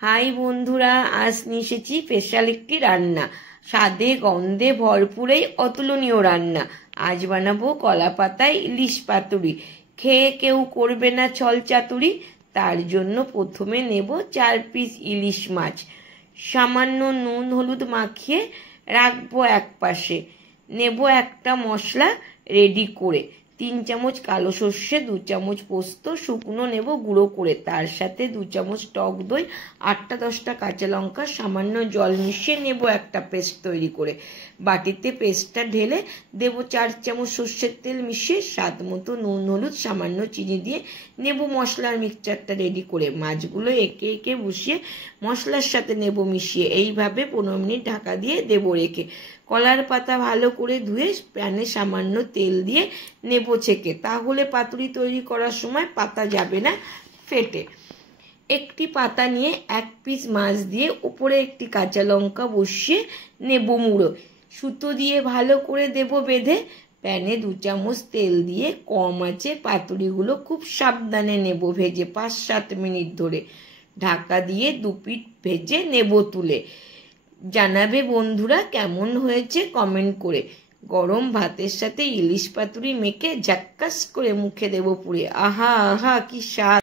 High বন্ধুরা, আজ নিয়ে এসেছি স্পেশাল একটি রান্না। স্বাদে গন্ধে ভরপুরেই অতুলনীয় রান্না। আজ বানাবো কলা পাতায় ইলিশ পাতুরি। খেয়ে কেউ করবে না ছল চাতুরি। তার জন্য প্রথমে নেব 4 পিস ইলিশ মাছ। সামান্য নুন হলুদ মাখিয়ে রাখবো এক পাশে। নেব একটা মশলা রেডি করে। 3 চামচ কালো সর্ষে, 2 চামচ পোস্ত শুকনো নেব গুঁড়ো করে। তার সাথে 2 চামচ টক দই, 8টা-10টা কাঁচা লঙ্কা, সামান্য জল মিশিয়ে নেব একটা পেস্ট তৈরি করে। বাটিতে পেস্টটা ঢেলে দেব 4 চামচ সর্ষের তেল মিশিয়ে স্বাদ মতো নুন হলুদ সামান্য চিনি দিয়ে নেব মশলার মিক্সচারটা রেডি করে। মাছগুলো একে একে বসিয়ে মশলার সাথে নেব মিশিয়ে। এইভাবে 15 মিনিট ঢাকা দিয়ে দেব রেখে। কলার পাতা ভালো করে ধুয়ে প্যানে সামান্য তেল দিয়ে নেব ছেঁকে। তাহলে পাতুরি তৈরি করার সময় পাতা যাবে না ফেটে। একটি পাতা নিয়ে 1 পিস মাছ দিয়ে উপরে একটি কাঁচা লঙ্কা বসিয়ে নেব মুড়ো। সুতো দিয়ে ভালো করে দেব বেঁধে। প্যানে 2 চামচ তেল দিয়ে কম আঁচে পাতুরিগুলো খুব সাবধানে নেব ভেজে 5-7 মিনিট ধরে। ঢাকা দিয়ে 2 পিঠ ভেজে নেব তুলে। জানাবে বন্ধুরা কেমন হয়েছে কমেন্ট করে। গরম ভাতের সাথে ইলিশ পাতুরি মেখে ঝাক্কাস করে মুখে দেব পুড়ে। আহা আহা কি স্বাদ।